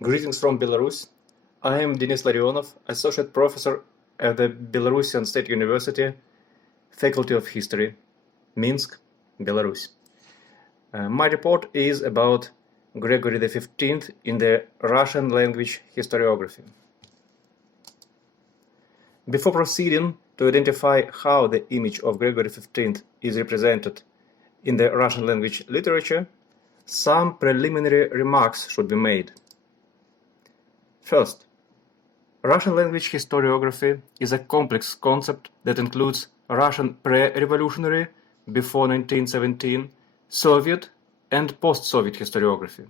Greetings from Belarus. I am Denis Larionov, Associate Professor at the Belarusian State University, Faculty of History, Minsk, Belarus. My report is about Gregory XV in the Russian language historiography. Before proceeding to identify how the image of Gregory XV is represented in the Russian language literature, some preliminary remarks should be made. First, Russian language historiography is a complex concept that includes Russian pre-revolutionary, before 1917, Soviet, and post-Soviet historiography.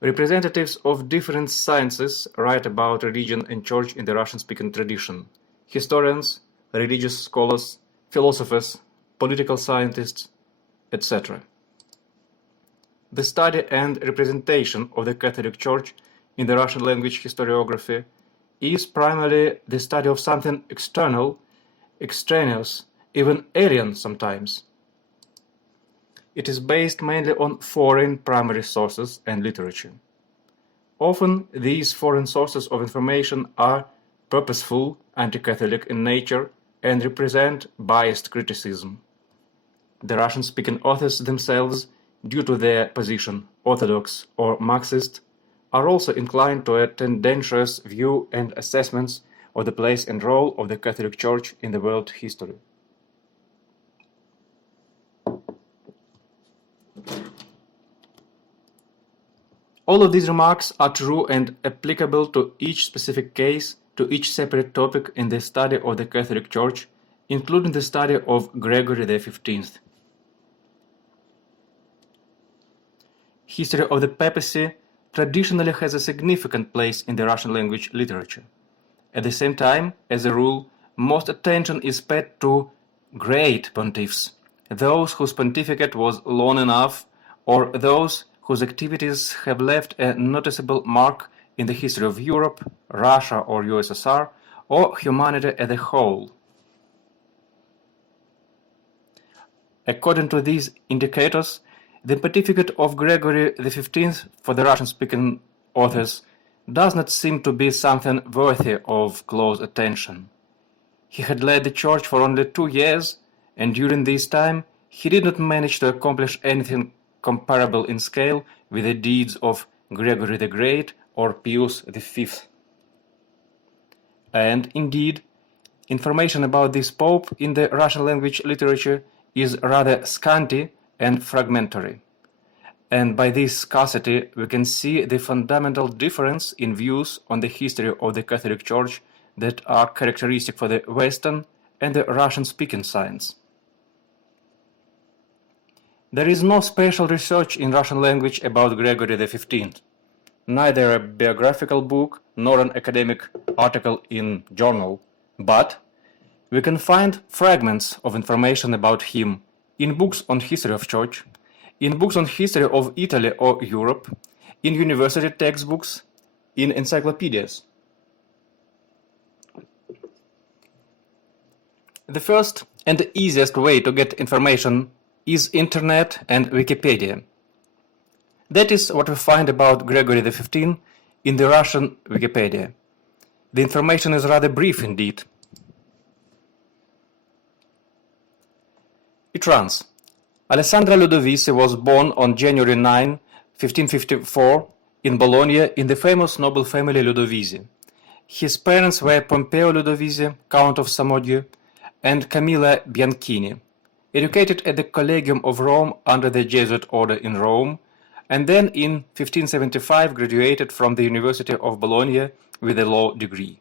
Representatives of different sciences write about religion and church in the Russian-speaking tradition: historians, religious scholars, philosophers, political scientists, etc. The study and representation of the Catholic Church in the Russian language historiography is primarily the study of something external, extraneous, even alien sometimes. It is based mainly on foreign primary sources and literature. Often these foreign sources of information are purposeful, anti-Catholic in nature, and represent biased criticism. The Russian-speaking authors themselves, due to their position, orthodox or Marxist, are also inclined to a tendentious view and assessments of the place and role of the Catholic Church in the world history. All of these remarks are true and applicable to each specific case, to each separate topic in the study of the Catholic Church, including the study of Gregory XV. History of the papacy traditionally has a significant place in the Russian language literature. At the same time, as a rule, most attention is paid to great pontiffs, those whose pontificate was long enough, or those whose activities have left a noticeable mark in the history of Europe, Russia or USSR, or humanity as a whole. According to these indicators, the pontificate of Gregory XV for the Russian-speaking authors does not seem to be something worthy of close attention. He had led the church for only 2 years, and during this time he did not manage to accomplish anything comparable in scale with the deeds of Gregory the Great or Pius V. And indeed, information about this pope in the Russian language literature is rather scanty and fragmentary. And by this scarcity we can see the fundamental difference in views on the history of the Catholic Church that are characteristic for the Western and the Russian-speaking science. There is no special research in Russian language about Gregory XV, neither a biographical book nor an academic article in journal, but we can find fragments of information about him in books on history of church, in books on history of Italy or Europe, in university textbooks, in encyclopedias. The first and the easiest way to get information is Internet and Wikipedia. That is what we find about Gregory XV in the Russian Wikipedia. The information is rather brief indeed. It runs: Alessandro LUDOVISI was born on January 9, 1554, in Bologna in the famous noble family Ludovisi. His parents were Pompeo Ludovisi, Count of Samoggi, and Camilla Bianchini, educated at the Collegium of Rome under the Jesuit order in Rome, and then in 1575 graduated from the University of Bologna with a law degree.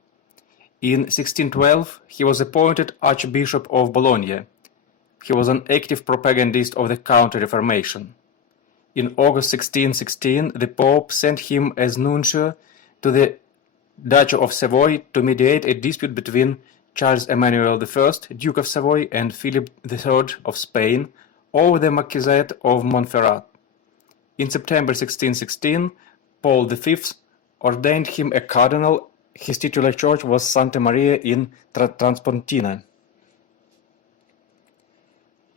In 1612 he was appointed Archbishop of Bologna. He was an active propagandist of the Counter-Reformation. In August 1616 the Pope sent him as nuncio to the Duchy of Savoy to mediate a dispute between Charles Emmanuel I, Duke of Savoy, and Philip III of Spain over the Marquisate of Montferrat. In September 1616, Paul V ordained him a cardinal. His titular church was Santa Maria in Transpontina.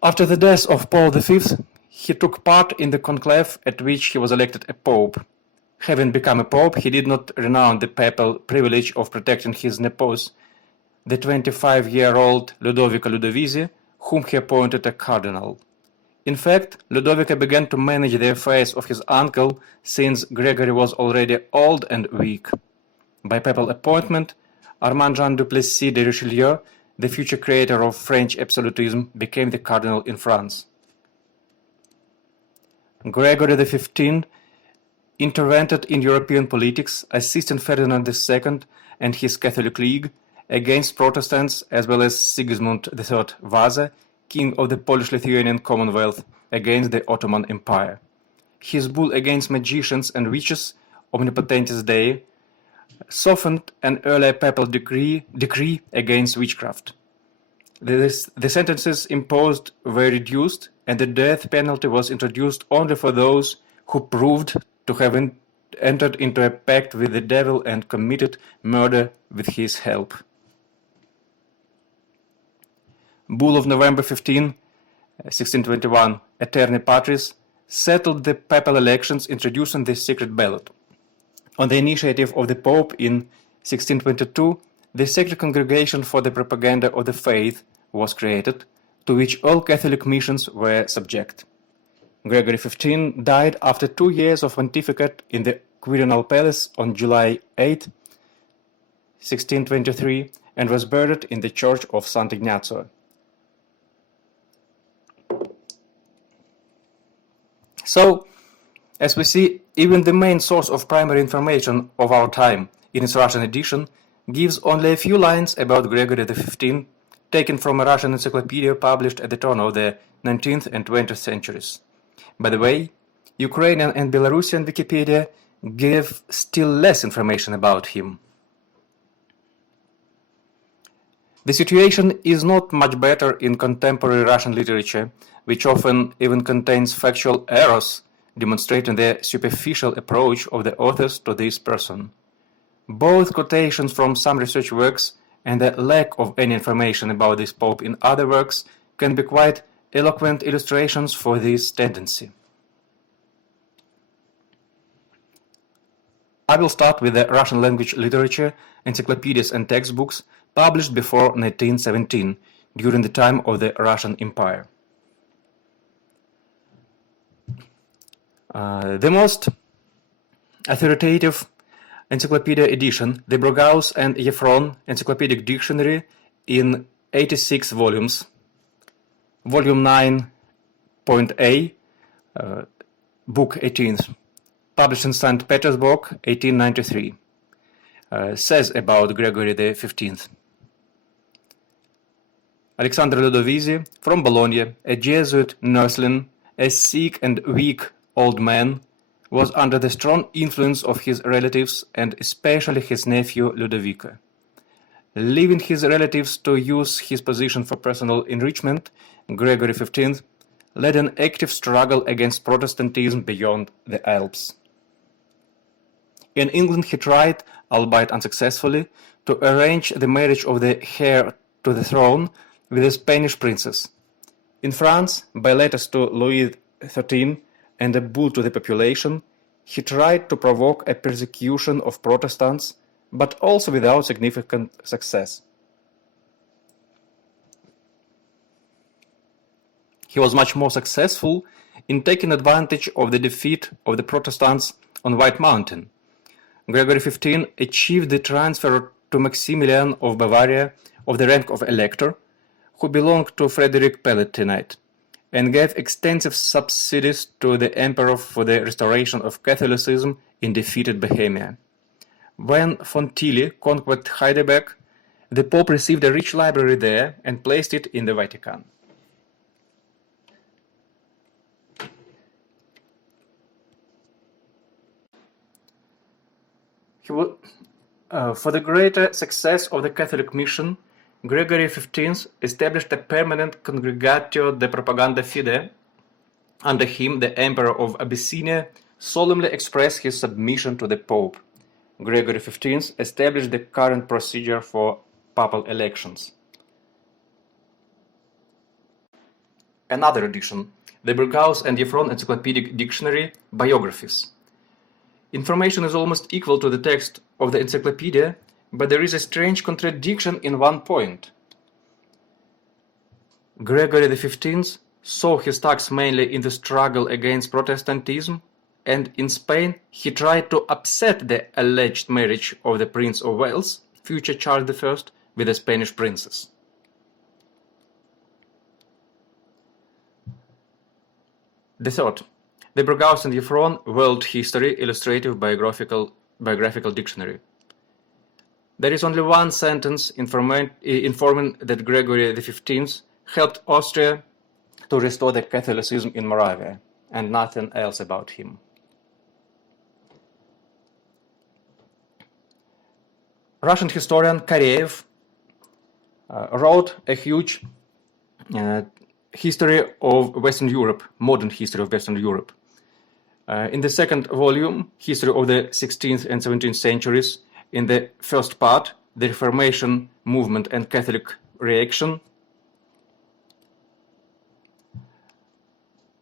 After the death of Paul V, he took part in the conclave at which he was elected a pope. Having become a pope, he did not renounce the papal privilege of protecting his nepos, the 25-year-old Ludovico LUDOVISI, whom he appointed a cardinal. In fact, Ludovico began to manage the affairs of his uncle since Gregory was already old and weak. By papal appointment, Armand Jean Duplessis de Richelieu, the future creator of French absolutism, became the cardinal in France. Gregory XV intervened in European politics, assisting Ferdinand II and his Catholic League against Protestants, as well as Sigismund III Vasa, king of the Polish-Lithuanian Commonwealth, against the Ottoman Empire. His bull against magicians and witches, Omnipotentis Dei, softened an earlier papal decree against witchcraft. The sentences imposed were reduced, and the death penalty was introduced only for those who proved to have entered into a pact with the devil and committed murder with his help. Bull of November 15, 1621, Aeterni Patris, settled the papal elections, introducing the secret ballot. On the initiative of the Pope in 1622, the Sacred Congregation for the Propaganda of the Faith was created, to which all Catholic missions were subject. Gregory XV died after 2 years of pontificate in the Quirinal Palace on July 8, 1623, and was buried in the Church of Sant'Ignazio. So, as we see, even the main source of primary information of our time, in its Russian edition, gives only a few lines about Gregory XV, taken from a Russian encyclopedia published at the turn of the 19th and 20th centuries. By the way, Ukrainian and Belarusian Wikipedia give still less information about him. The situation is not much better in contemporary Russian literature, which often even contains factual errors, demonstrating the superficial approach of the authors to this person. Both quotations from some research works and the lack of any information about this pope in other works can be quite eloquent illustrations for this tendency. I will start with the Russian language literature, encyclopedias and textbooks published before 1917, during the time of the Russian Empire. The most authoritative encyclopedia edition, the Brughaus and Yeffron Encyclopedic Dictionary, in 86 volumes, volume 9.A, book 18th, published in St. Petersburg, 1893, says about Gregory XV. Alexander LUDOVISI, from Bologna, a Jesuit nursling, a sick and weak old man, was under the strong influence of his relatives and especially his nephew Ludovico. Leaving his relatives to use his position for personal enrichment, Gregory XV led an active struggle against Protestantism beyond the Alps. In England he tried, albeit unsuccessfully, to arrange the marriage of the heir to the throne with a Spanish princess. In France, by letters to Louis XIII and a bull to the population, he tried to provoke a persecution of Protestants, but also without significant success. He was much more successful in taking advantage of the defeat of the Protestants on White Mountain. Gregory XV achieved the transfer to Maximilian of Bavaria of the rank of elector, who belonged to Frederick Palatinate, and gave extensive subsidies to the emperor for the restoration of Catholicism in defeated Bohemia. When von Tilly conquered Heidelberg, the Pope received a rich library there and placed it in the Vatican. For the greater success of the Catholic mission, Gregory XV established a permanent Congregatio de Propaganda Fide. Under him, the Emperor of Abyssinia solemnly expressed his submission to the Pope. Gregory XV established the current procedure for papal elections. Another edition, the Brughaus and Yeffron Encyclopedic Dictionary, Biographies. Information is almost equal to the text of the encyclopedia, but there is a strange contradiction in one point. Gregory XV saw his task mainly in the struggle against Protestantism, and in Spain he tried to upset the alleged marriage of the Prince of Wales, future Charles I, with a Spanish princess. The third, the Brughaus and Yeffron World History Illustrative Biographical Dictionary. There is only one sentence informing that Gregory XV helped Austria to restore the Catholicism in Moravia, and nothing else about him. Russian historian Kareyev wrote a huge history of Western Europe, modern history of Western Europe. In the second volume, History of the 16th and 17th centuries, in the first part, the Reformation movement and Catholic reaction,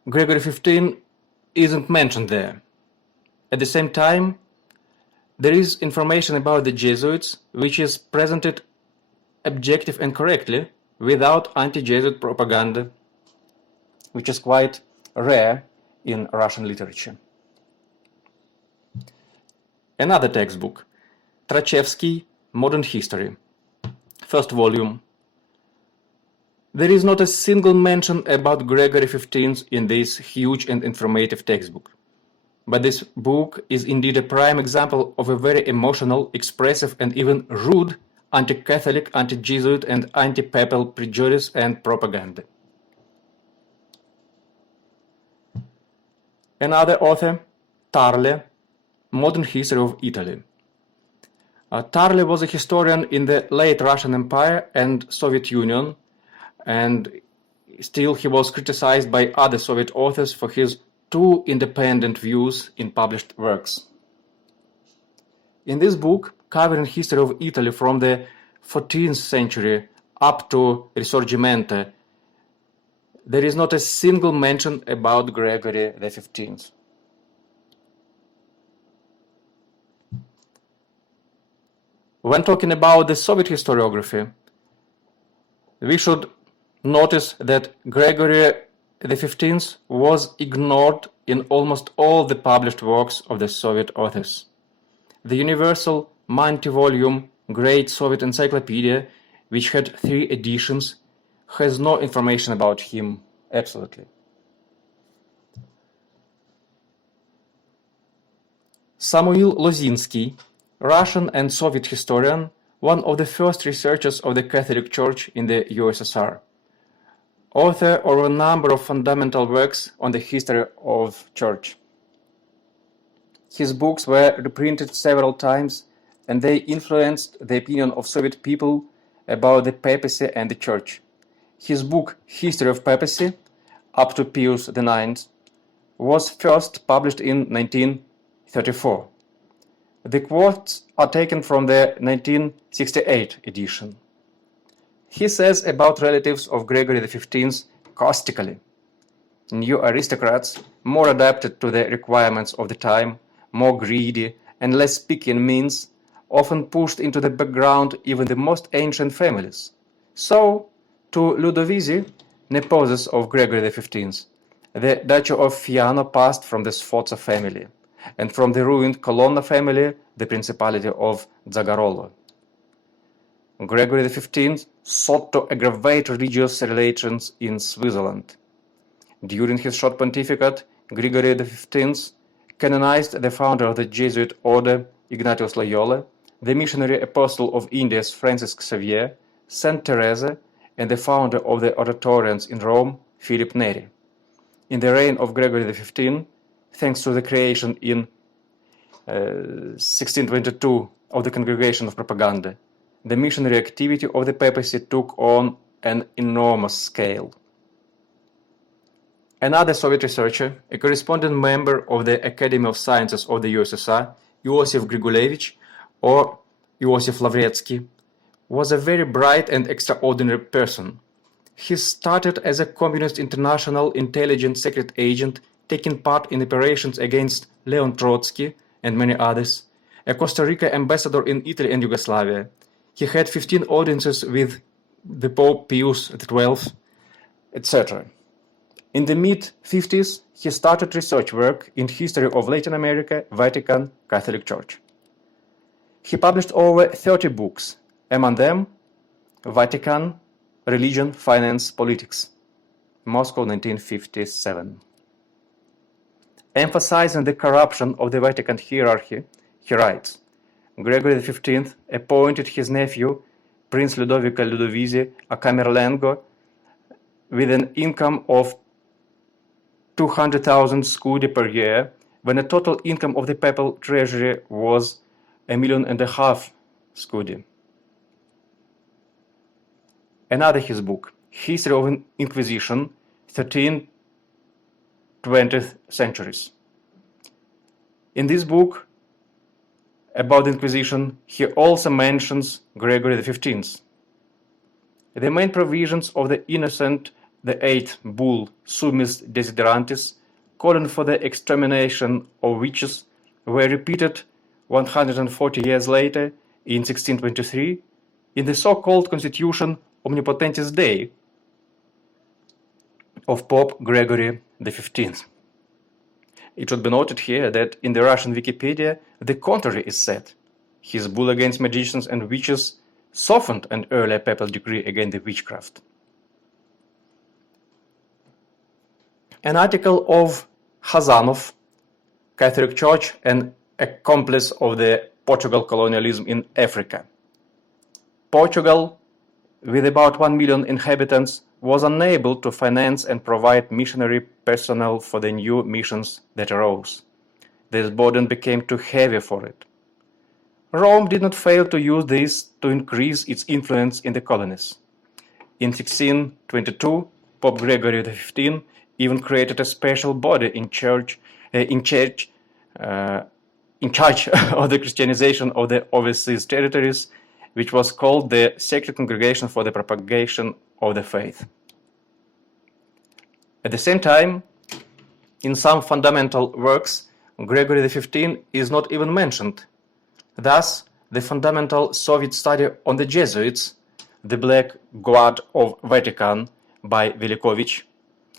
Gregory XV isn't mentioned there. At the same time, there is information about the Jesuits which is presented objective and correctly without anti-Jesuit propaganda, which is quite rare in Russian literature. Another textbook, Trachevsky, Modern History, first volume. There is not a single mention about Gregory XV in this huge and informative textbook. But this book is indeed a prime example of a very emotional, expressive, and even rude anti-Catholic, anti-Jesuit, and anti-papal prejudice and propaganda. Another author, Tarle, Modern History of Italy. Tarle was a historian in the late Russian Empire and Soviet Union, and still he was criticized by other Soviet authors for his too independent views in published works. In this book, covering history of Italy from the 14th century up to Risorgimento, there is not a single mention about Gregory XV. When talking about the Soviet historiography, we should notice that Gregory XV was ignored in almost all the published works of the Soviet authors. The universal multi-volume Great Soviet Encyclopedia, which had 3 editions, has no information about him, absolutely. Samuil Lozinsky, Russian and Soviet historian, one of the first researchers of the Catholic Church in the USSR. Author of a number of fundamental works on the history of Church. His books were reprinted several times, and they influenced the opinion of Soviet people about the papacy and the Church. His book, History of Papacy, up to Pius IX, was first published in 1934. The quotes are taken from the 1968 edition. He says about relatives of Gregory XV caustically: new aristocrats, more adapted to the requirements of the time, more greedy and less picky in means, often pushed into the background even the most ancient families. So, to LUDOVISI, neposes of Gregory XV, the Duchy of Fiano passed from the Sforza family, and from the ruined Colonna family, the Principality of Zagarolo. Gregory XV sought to aggravate religious relations in Switzerland. During his short pontificate, Gregory XV canonized the founder of the Jesuit order, Ignatius Loyola, the missionary apostle of India's Francis Xavier, Saint Teresa, and the founder of the Oratorians in Rome, Philip Neri. In the reign of Gregory XV, thanks to the creation in 1622 of the Congregation of Propaganda, the missionary activity of the papacy took on an enormous scale. Another Soviet researcher, a corresponding member of the Academy of Sciences of the USSR, Iosif Grigulevich, or Iosif Lavretsky, was a very bright and extraordinary person. He started as a Communist International intelligence secret agent, taking part in operations against Leon Trotsky and many others, a Costa Rica ambassador in Italy and Yugoslavia. He had 15 audiences with the Pope Pius XII, etc. In the mid-50s, he started research work in history of Latin America, Vatican, Catholic Church. He published over 30 books, among them Vatican, Religion, Finance, Politics, Moscow, 1957. Emphasizing the corruption of the Vatican hierarchy, he writes, Gregory XV appointed his nephew, Prince Ludovico LUDOVISI, a Camerlengo, with an income of 200,000 scudi per year, when the total income of the papal treasury was 1.5 million scudi. Another his book, History of Inquisition, 13th-20th centuries. In this book about the Inquisition, he also mentions Gregory XV. The main provisions of the Innocent VIII bull Summis Desiderantis, calling for the extermination of witches, were repeated 140 years later, in 1623, in the so-called Constitution Omnipotentis Dei of Pope Gregory XV. It should be noted here that in the Russian Wikipedia, the contrary is said. His bull against magicians and witches softened an earlier papal decree against the witchcraft. An article of Hazanov, Catholic Church and accomplice of the Portugal colonialism in Africa. Portugal, with about 1 million inhabitants, was unable to finance and provide missionary personnel for the new missions that arose. This burden became too heavy for it. Rome did not fail to use this to increase its influence in the colonies. In 1622, Pope Gregory XV even created a special body in charge of the Christianization of the overseas territories, which was called the Sacred Congregation for the Propagation of the Faith. At the same time, in some fundamental works, Gregory XV is not even mentioned. Thus, the fundamental Soviet study on the Jesuits, The Black God of Vatican by Velikovich,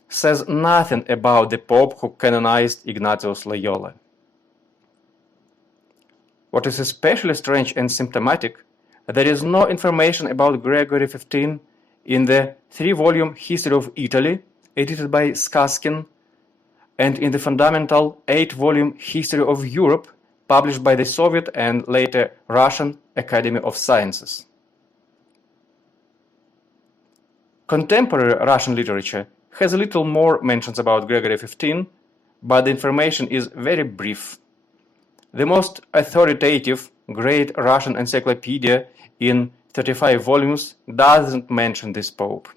says nothing about the Pope who canonized Ignatius Loyola. What is especially strange and symptomatic, there is no information about Gregory XV in the 3-volume History of Italy, edited by Skaskin, and in the fundamental 8-volume History of Europe, published by the Soviet and later Russian Academy of Sciences. Contemporary Russian literature has a little more mentions about Gregory XV, but the information is very brief. The most authoritative Great Russian Encyclopedia in 35 volumes doesn't mention this pope.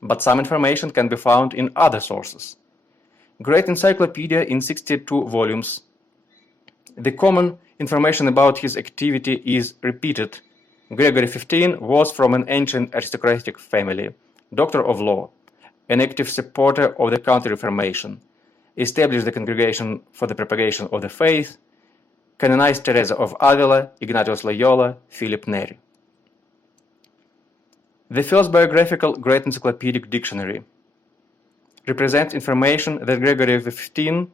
But some information can be found in other sources. Great Encyclopedia in 62 volumes. The common information about his activity is repeated. Gregory XV was from an ancient aristocratic family, doctor of law, an active supporter of the Counter-Reformation, established the Congregation for the Propagation of the Faith, canonized Teresa of Avila, Ignatius Loyola, Philip Neri. The first biographical Great Encyclopedic Dictionary represents information that Gregory XV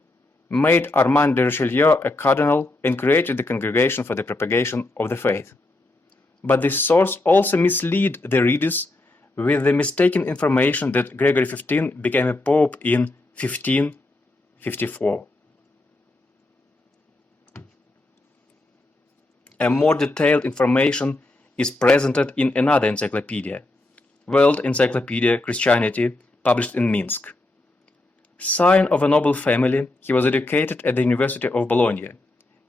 made Armand de Richelieu a cardinal and created the Congregation for the Propagation of the Faith. But this source also misleads the readers with the mistaken information that Gregory XV became a pope in 1554. A more detailed information is presented in another encyclopedia, World Encyclopedia Christianity, published in Minsk. Scion of a noble family, he was educated at the University of Bologna.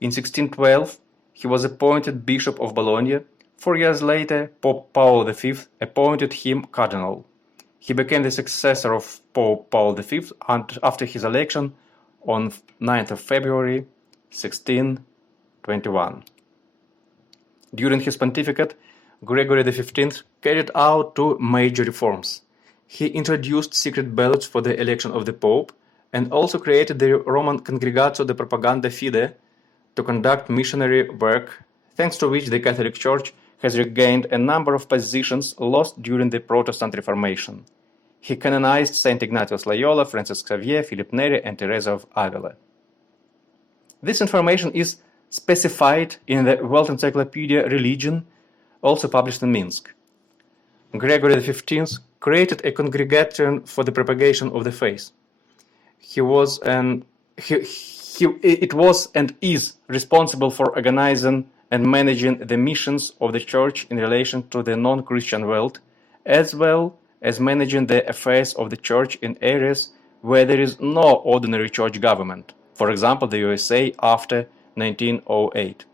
In 1612, he was appointed Bishop of Bologna. 4 years later, Pope Paul V appointed him cardinal. He became the successor of Pope Paul V after his election on 9th of February 1621. During his pontificate, Gregory XV carried out 2 major reforms. He introduced secret ballots for the election of the Pope and also created the Roman Congregatio de Propaganda Fide, to conduct missionary work, thanks to which the Catholic Church has regained a number of positions lost during the Protestant Reformation. He canonized Saint Ignatius Loyola, Francis Xavier, Philip Neri, and Teresa of Avila. This information is specified in the World Encyclopedia Religion, also published in Minsk. Gregory XV created a congregation for the propagation of the faith. It was and is responsible for organizing and managing the missions of the Church in relation to the non-Christian world, as well as managing the affairs of the Church in areas where there is no ordinary Church government, for example, the USA after 1908.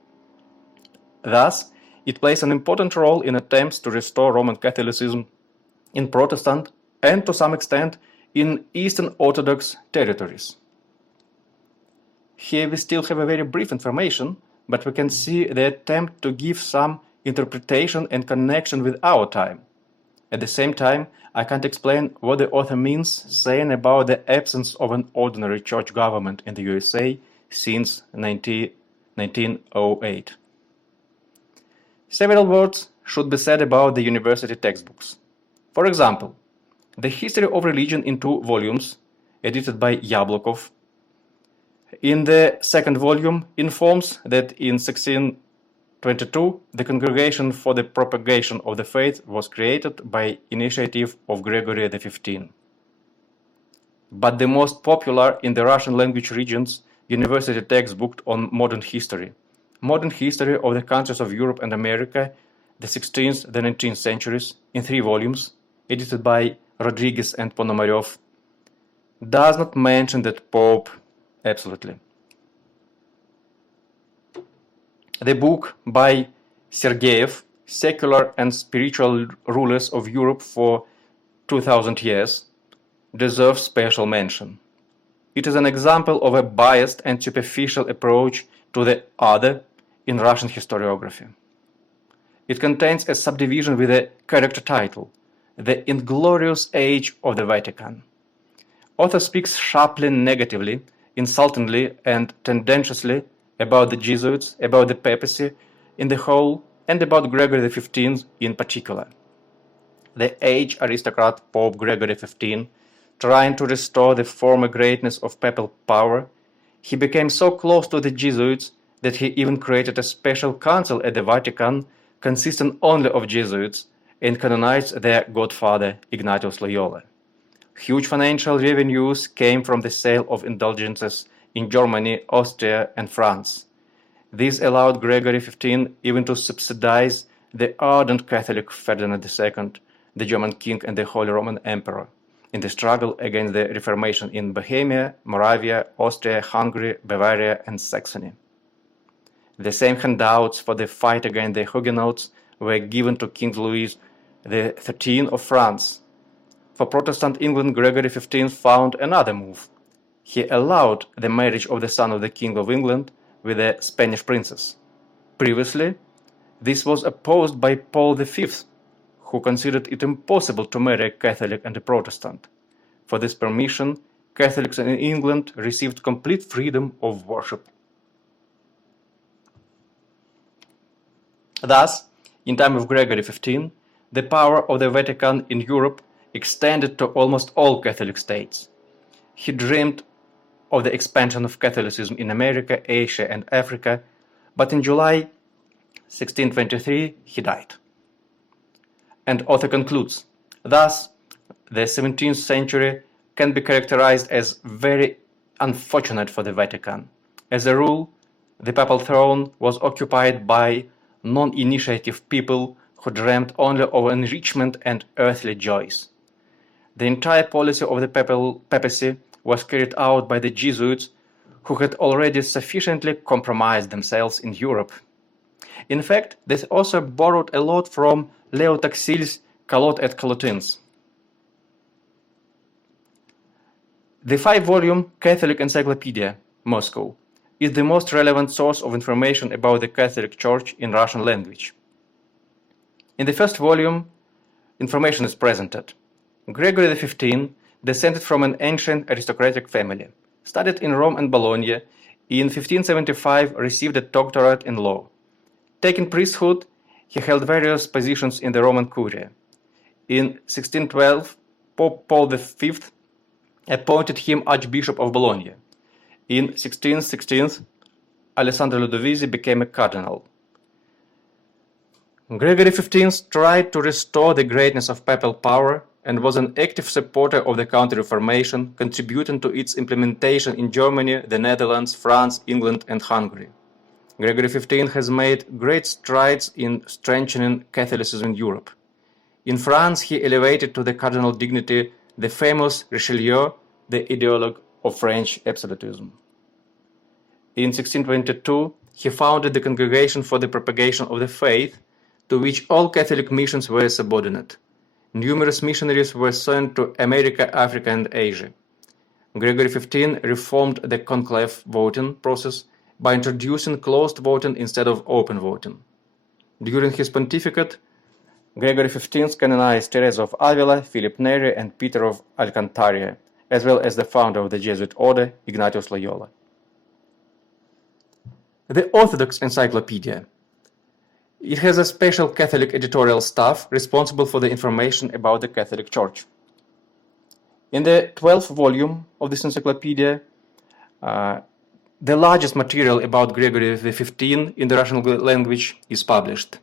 Thus, it plays an important role in attempts to restore Roman Catholicism in Protestant and, to some extent, in Eastern Orthodox territories. Here we still have a very brief information, but we can see the attempt to give some interpretation and connection with our time. At the same time, I can't explain what the author means saying about the absence of an ordinary church government in the USA since 1908. Several words should be said about the university textbooks. For example, The History of Religion in 2 volumes, edited by Yablokov, in the second volume informs that in 1622 the Congregation for the Propagation of the Faith was created by initiative of Gregory XV. But the most popular in the Russian language regions university textbook on modern history of the countries of Europe and America, the 16th, the 19th centuries, in 3 volumes, edited by Rodriguez and Ponomarev, does not mention that Pope absolutely. The book by Sergeyev, Secular and Spiritual Rulers of Europe for 2000 Years, deserves special mention. It is an example of a biased and superficial approach to the other in Russian historiography. It contains a subdivision with a character title, The Inglorious Age of the Vatican. Author speaks sharply, negatively, insultingly, and tendentiously about the Jesuits, about the papacy in the whole, and about Gregory XV in particular. The aged aristocrat Pope Gregory XV, trying to restore the former greatness of papal power, he became so close to the Jesuits that he even created a special council at the Vatican consisting only of Jesuits and canonized their godfather Ignatius Loyola. Huge financial revenues came from the sale of indulgences in Germany, Austria, and France. This allowed Gregory XV even to subsidize the ardent Catholic Ferdinand II, the German king and the Holy Roman Emperor, in the struggle against the Reformation in Bohemia, Moravia, Austria, Hungary, Bavaria, and Saxony. The same handouts for the fight against the Huguenots were given to King Louis XIII of France. For Protestant England, Gregory XV found another move. He allowed the marriage of the son of the King of England with a Spanish princess. Previously, this was opposed by Paul V, who considered it impossible to marry a Catholic and a Protestant. For this permission, Catholics in England received complete freedom of worship. Thus, in time of Gregory XV, the power of the Vatican in Europe extended to almost all Catholic states. He dreamed of the expansion of Catholicism in America, Asia, and Africa, but in July 1623 he died. And author concludes, thus, the 17th century can be characterized as very unfortunate for the Vatican. As a rule, the papal throne was occupied by non-initiative people who dreamed only of enrichment and earthly joys. The entire policy of the papacy was carried out by the Jesuits, who had already sufficiently compromised themselves in Europe. In fact, this author borrowed a lot from Leo Tocqueville's Calotte et Calotins. The 5-volume Catholic Encyclopedia, Moscow, is the most relevant source of information about the Catholic Church in Russian language. In the first volume, information is presented. Gregory XV descended from an ancient aristocratic family, studied in Rome and Bologna in 1575 received a doctorate in law. Taking priesthood, he held various positions in the Roman Curia. In 1612, Pope Paul V appointed him Archbishop of Bologna. In 1616, Alessandro LUDOVISI became a cardinal. Gregory XV tried to restore the greatness of papal power and was an active supporter of the Counter-Reformation, contributing to its implementation in Germany, the Netherlands, France, England, and Hungary. Gregory XV has made great strides in strengthening Catholicism in Europe. In France, he elevated to the cardinal dignity the famous Richelieu, the ideologue of French absolutism. In 1622, he founded the Congregation for the Propagation of the Faith, to which all Catholic missions were subordinate. Numerous missionaries were sent to America, Africa, and Asia. Gregory XV reformed the conclave voting process by introducing closed voting instead of open voting. During his pontificate, Gregory XV canonized Teresa of Avila, Philip Neri, and Peter of Alcantara, as well as the founder of the Jesuit order, Ignatius Loyola. The Orthodox Encyclopedia. It has a special Catholic editorial staff responsible for the information about the Catholic Church. In the 12th volume of this encyclopedia, the largest material about Gregory XV in the Russian language is published.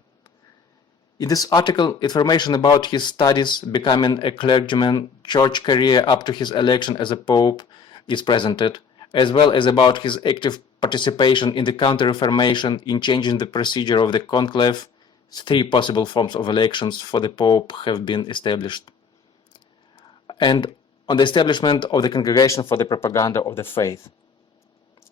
In this article, information about his studies, becoming a clergyman, church career up to his election as a pope is presented, as well as about his active participation in the Counter-Reformation in changing the procedure of the conclave. 3 possible forms of elections for the pope have been established, and on the establishment of the Congregation for the Propaganda of the Faith.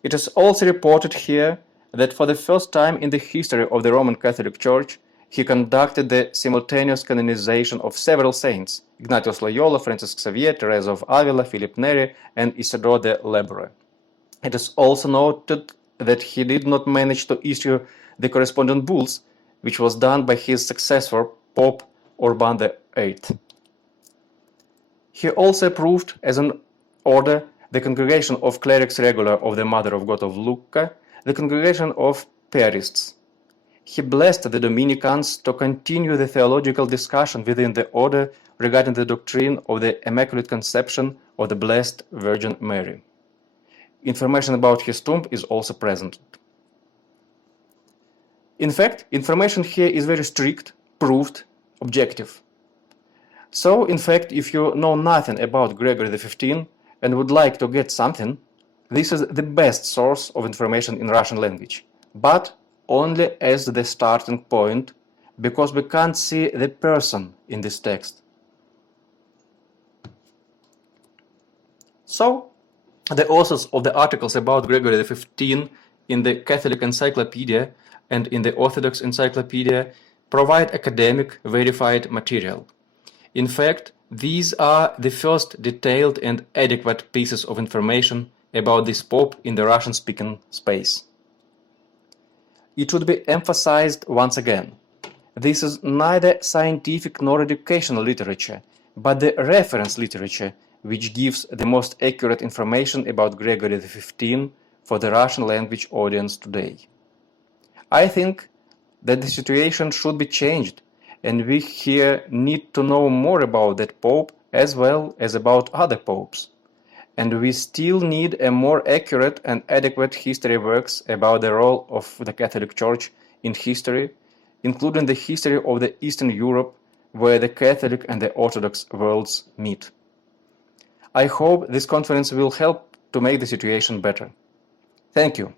It is also reported here that for the first time in the history of the Roman Catholic Church, he conducted the simultaneous canonization of several saints: Ignatius Loyola, Francis Xavier, Teresa of Avila, Philip Neri, and Isidore the Laborer. It is also noted that he did not manage to issue the corresponding bulls, which was done by his successor, Pope Urban VIII. He also approved as an order the Congregation of Clerics Regular of the Mother of God of Lucca, the Congregation of Piarists. He blessed the Dominicans to continue the theological discussion within the order regarding the doctrine of the Immaculate Conception of the Blessed Virgin Mary. Information about his tomb is also present. In fact, information here is very strict, proved, objective. So, in fact, if you know nothing about Gregory XV and would like to get something, this is the best source of information in Russian language, but only as the starting point, because we can't see the person in this text. So, the authors of the articles about Gregory XV in the Catholic Encyclopedia and in the Orthodox Encyclopedia provide academic, verified material. In fact, these are the first detailed and adequate pieces of information about this Pope in the Russian-speaking space. It should be emphasized once again, this is neither scientific nor educational literature, but the reference literature which gives the most accurate information about Gregory XV for the Russian language audience today. I think that the situation should be changed, and we here need to know more about that Pope as well as about other popes. And we still need a more accurate and adequate history works about the role of the Catholic Church in history, including the history of the Eastern Europe, where the Catholic and the Orthodox worlds meet. I hope this conference will help to make the situation better. Thank you.